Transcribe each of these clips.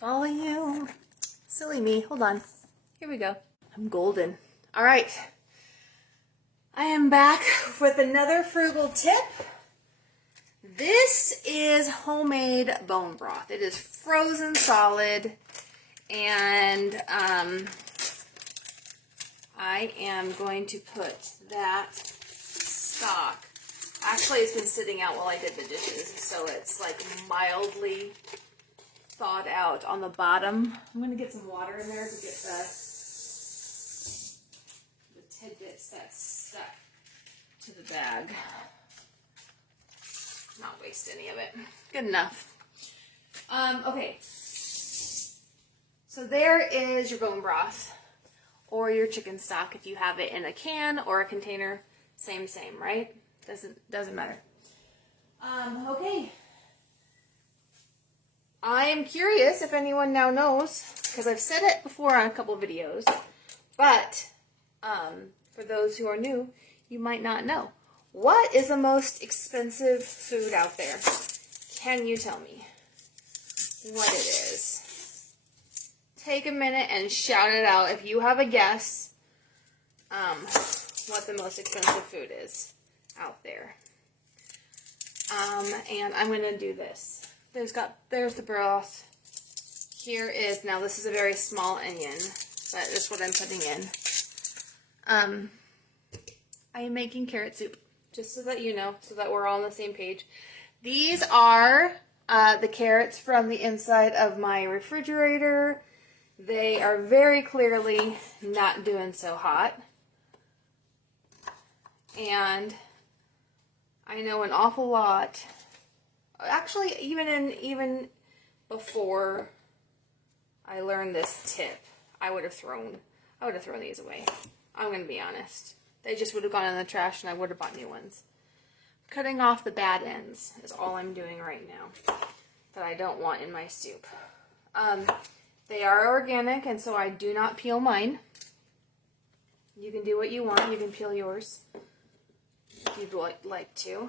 Volume. Silly me. Hold on. Here we go. I'm golden. All right. I am back with another frugal tip. This is homemade bone broth. It is frozen solid, and I am going to put that stock. Actually, it's been sitting out while I did the dishes, so it's like mildly thawed out on the bottom. I'm going to get some water in there to get the tidbits that stuck to the bag. Not waste any of it. Good enough. Okay. So there is your bone broth or your chicken stock if you have it in a can or a container. Same, right? Doesn't matter. Okay. I am curious if anyone now knows, because I've said it before on a couple of videos, but for those who are new, you might not know. What is the most expensive food out there? Can you tell me what it is? Take a minute and shout it out if you have a guess what the most expensive food is out there. And I'm going to do this. There's the broth. Here is, now this is a very small onion, but that's what I'm putting in. I am making carrot soup, just so that you know, so that we're all on the same page. These are the carrots from the inside of my refrigerator. They are very clearly not doing so hot. And I know an awful lot. Actually, even before I learned this tip, I would have thrown these away. I'm going to be honest. They just would have gone in the trash and I would have bought new ones. Cutting off the bad ends is all I'm doing right now that I don't want in my soup. They are organic, and so I do not peel mine. You can do what you want. You can peel yours if you'd like to.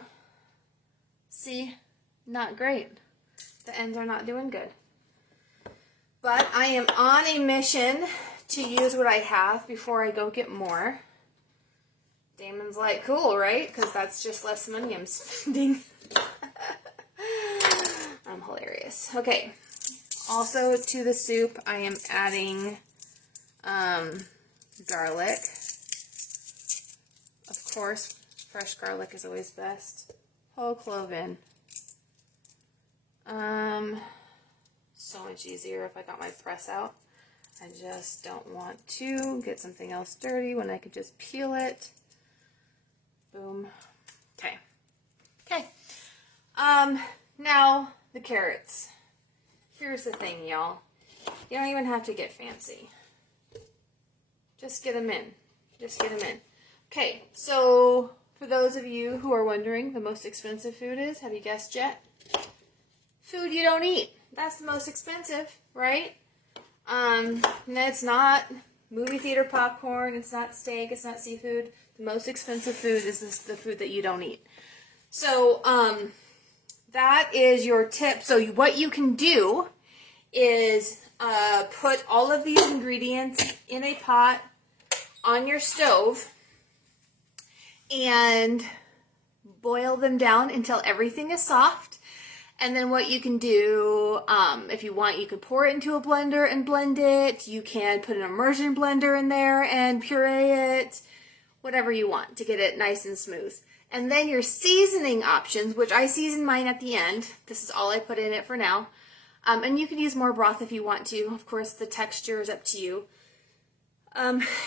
See? Not great. The ends are not doing good. But I am on a mission to use what I have before I go get more. Damon's like, cool, right? Because that's just less money I'm spending. I'm hilarious. Okay. Also to the soup, I am adding garlic. Of course, fresh garlic is always best. Whole clove in. So much easier if I got my press out. I just don't want to get something else dirty when I could just peel it. Boom. Okay. Okay. Now the carrots. Here's the thing, y'all. You don't even have to get fancy. Just get them in. Just get them in. Okay, so for those of you who are wondering, the most expensive food is, have you guessed yet? Food you don't eat. That's the most expensive, right? And it's not movie theater popcorn, it's not steak, it's not seafood. The most expensive food is the food that you don't eat. So, that is your tip. So what you can do is put all of these ingredients in a pot on your stove and boil them down until everything is soft. And then what you can do, if you want, you can pour it into a blender and blend it. You can put an immersion blender in there and puree it. Whatever you want to get it nice and smooth. And then your seasoning options, which I season mine at the end. This is all I put in it for now. And you can use more broth if you want to. Of course, the texture is up to you.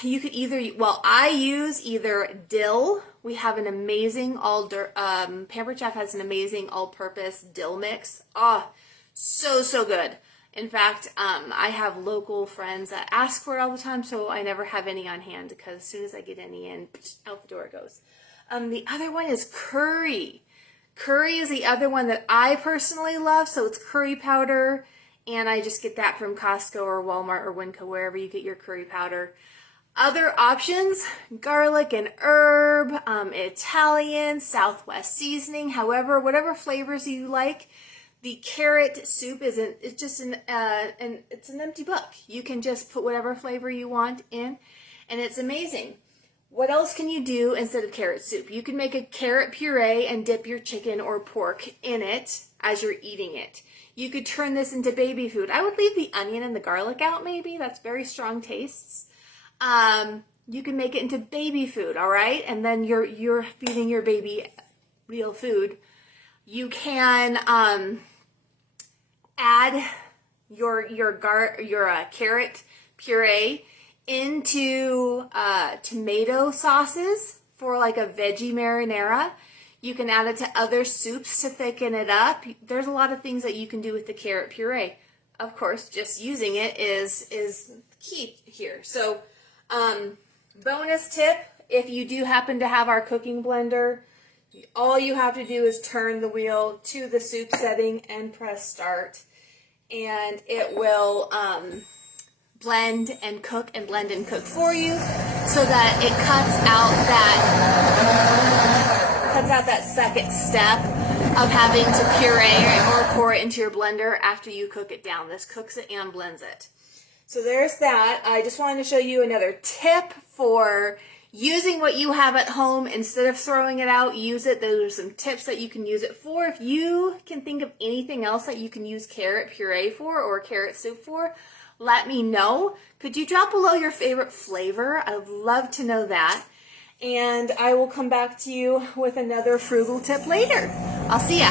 You could I use either dill. We have an amazing Pampered Chef has an amazing all-purpose dill mix. Oh, so good. In fact, I have local friends that ask for it all the time, so I never have any on hand because as soon as I get any in, out the door it goes. The other one is curry. Curry is the other one that I personally love, so it's curry powder, and I just get that from Costco or Walmart or Winco, wherever you get your curry powder. Other options, garlic and herb, Italian, Southwest seasoning, however, whatever flavors you like. The carrot soup it's just it's an empty book. You can just put whatever flavor you want in, and it's amazing. What else can you do instead of carrot soup? You can make a carrot puree and dip your chicken or pork in it as you're eating it. You could turn this into baby food. I would leave the onion and the garlic out maybe. That's very strong tastes. You can make it into baby food, all right? And then you're feeding your baby real food. You can add your carrot puree into tomato sauces for like a veggie marinara. You can add it to other soups to thicken it up. There's a lot of things that you can do with the carrot puree. Of course, just using it is key here. So, bonus tip, if you do happen to have our cooking blender, all you have to do is turn the wheel to the soup setting and press start, and it will blend and cook for you, so that it cuts out that second step of having to puree or pour it into your blender after you cook it down. This cooks it and blends it. So there's that. I just wanted to show you another tip for using what you have at home instead of throwing it out. Use it. Those are some tips that you can use it for. If you can think of anything else that you can use carrot puree for or carrot soup for, let me know. Could you drop below your favorite flavor? I'd love to know that. And I will come back to you with another frugal tip later. I'll see ya.